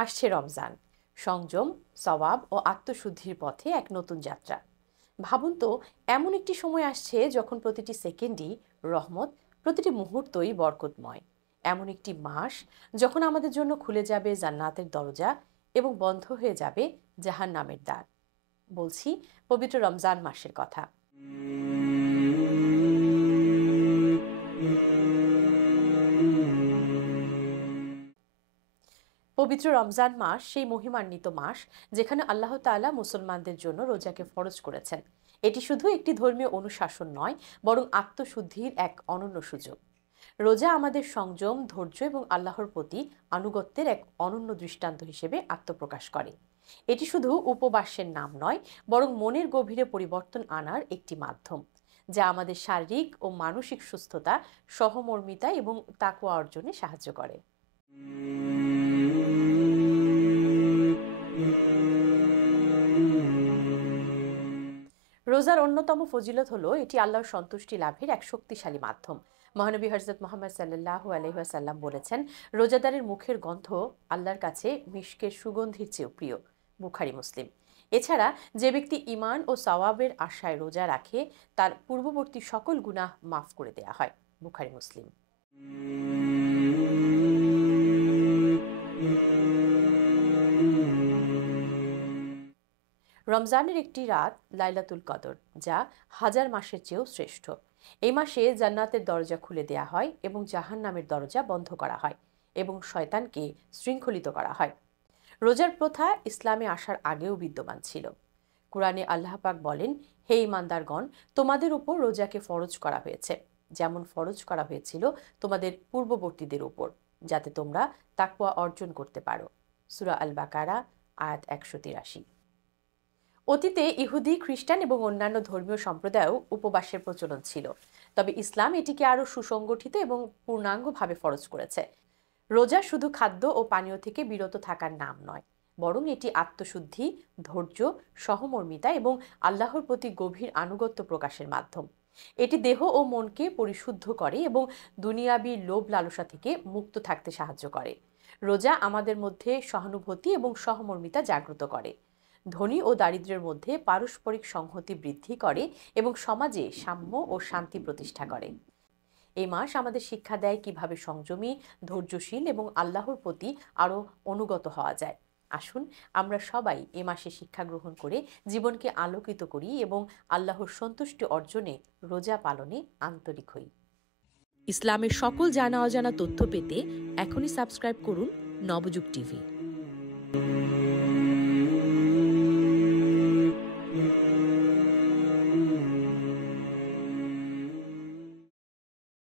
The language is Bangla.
আসছে রমজান, সংযম, সওয়াব ও আত্মশুদ্ধির পথে এক নতুন যাত্রা। ভাবুন তো, এমন একটি সময় আসছে যখন প্রতিটি সেকেন্ডই রহমত, প্রতিটি মুহূর্তই বরকতময়। এমন একটি মাস যখন আমাদের জন্য খুলে যাবে জান্নাতের দরজা এবং বন্ধ হয়ে যাবে জাহান্নামের দ্বার। বলছি পবিত্র রমজান মাসের কথা। পবিত্র রমজান মাস সেই মহিমান্বিত মাস যেখানে আল্লাহ তাআলা মুসলমানদের জন্য রোজাকে ফরজ করেছেন। এটি শুধু একটি ধর্মীয় অনুশাসন নয়, বরং আত্মশুদ্ধির এক অনন্য সুযোগ। রোজা আমাদের সংযম, ধৈর্য এবং আল্লাহর প্রতি আনুগত্যের এক অনন্য দৃষ্টান্ত হিসেবে আত্মপ্রকাশ করে। এটি শুধু উপবাসের নাম নয়, বরং মনের গভীরে পরিবর্তন আনার একটি মাধ্যম, যা আমাদের শারীরিক ও মানসিক সুস্থতা, সহমর্মিতা এবং তাকওয়া অর্জনে সাহায্য করে। রোজার অন্যতম ফজিলত হলো এটি আল্লাহর সন্তুষ্টি লাভের এক শক্তিশালী মাধ্যম। মহানবী হযরত মুহাম্মদ সাল্লাল্লাহু আলাইহি ওয়াসাল্লাম বলেছেন, রোজাদারের মুখের গন্ধ আল্লাহর কাছে মিশকের সুগন্ধির চেয়েও প্রিয়। বুখারী মুসলিম। এছাড়া যে ব্যক্তি ঈমান ও সওয়াবের আশায় রোজা রাখে, তার পূর্ববর্তী সকল গুনাহ মাফ করে দেয়া হয়। বুখারী মুসলিম। রমজানের একটি রাত লাইলাতুল কদর, যা হাজার মাসের চেয়েও শ্রেষ্ঠ। এই মাসে জান্নাতের দরজা খুলে দেয়া হয় এবং জাহান্নামের দরজা বন্ধ করা হয় এবং শয়তানকে শৃঙ্খলিত করা হয়। রোজার প্রথা ইসলামে আসার আগেও বিদ্যমান ছিল। কুরআনে আল্লাহ পাক বলেন, হে ঈমানদারগণ, তোমাদের উপর রোজাকে ফরজ করা হয়েছে, যেমন ফরজ করা হয়েছিল তোমাদের পূর্ববর্তীদের উপর, যাতে তোমরা তাকওয়া অর্জন করতে পারো। সূরা আল বাকারা, আয়াত 183। অতীতে ইহুদি, খ্রিস্টান এবং অন্যান্য ধর্মীয় সম্প্রদায়েও উপবাসের প্রচলন ছিল, তবে ইসলাম এটিকে আরও সুসংগঠিত এবং পূর্ণাঙ্গভাবে ফরজ করেছে। রোজা শুধু খাদ্য ও পানীয় থেকে বিরত থাকার নাম নয়, বরং এটি আত্মশুদ্ধি, ধৈর্য, সহমর্মিতা এবং আল্লাহর প্রতি গভীর আনুগত্য প্রকাশের মাধ্যম। এটি দেহ ও মনকে পরিশুদ্ধ করে এবং দুনিয়াবী লোভ লালসা থেকে মুক্ত থাকতে সাহায্য করে। রোজা আমাদের মধ্যে সহানুভূতি এবং সহমর্মিতা জাগ্রত করে, ধনী ও দারিদ্র্যের মধ্যে পারস্পরিক সংহতি বৃদ্ধি করে এবং সমাজে সাম্য ও শান্তি প্রতিষ্ঠা করে। এই মাস আমাদের শিক্ষা দেয় কিভাবে সংযমী, ধৈর্যশীল এবং আল্লাহর প্রতি আরও অনুগত হওয়া যায়। আসুন আমরা সবাই এ মাসে শিক্ষা গ্রহণ করে জীবনকে আলোকিত করি এবং আল্লাহর সন্তুষ্টি অর্জনে রোজা পালনে আন্তরিক হই। ইসলামের সকল জানা অজানা তথ্য পেতে এখনই সাবস্ক্রাইব করুন নবযুগ টিভি।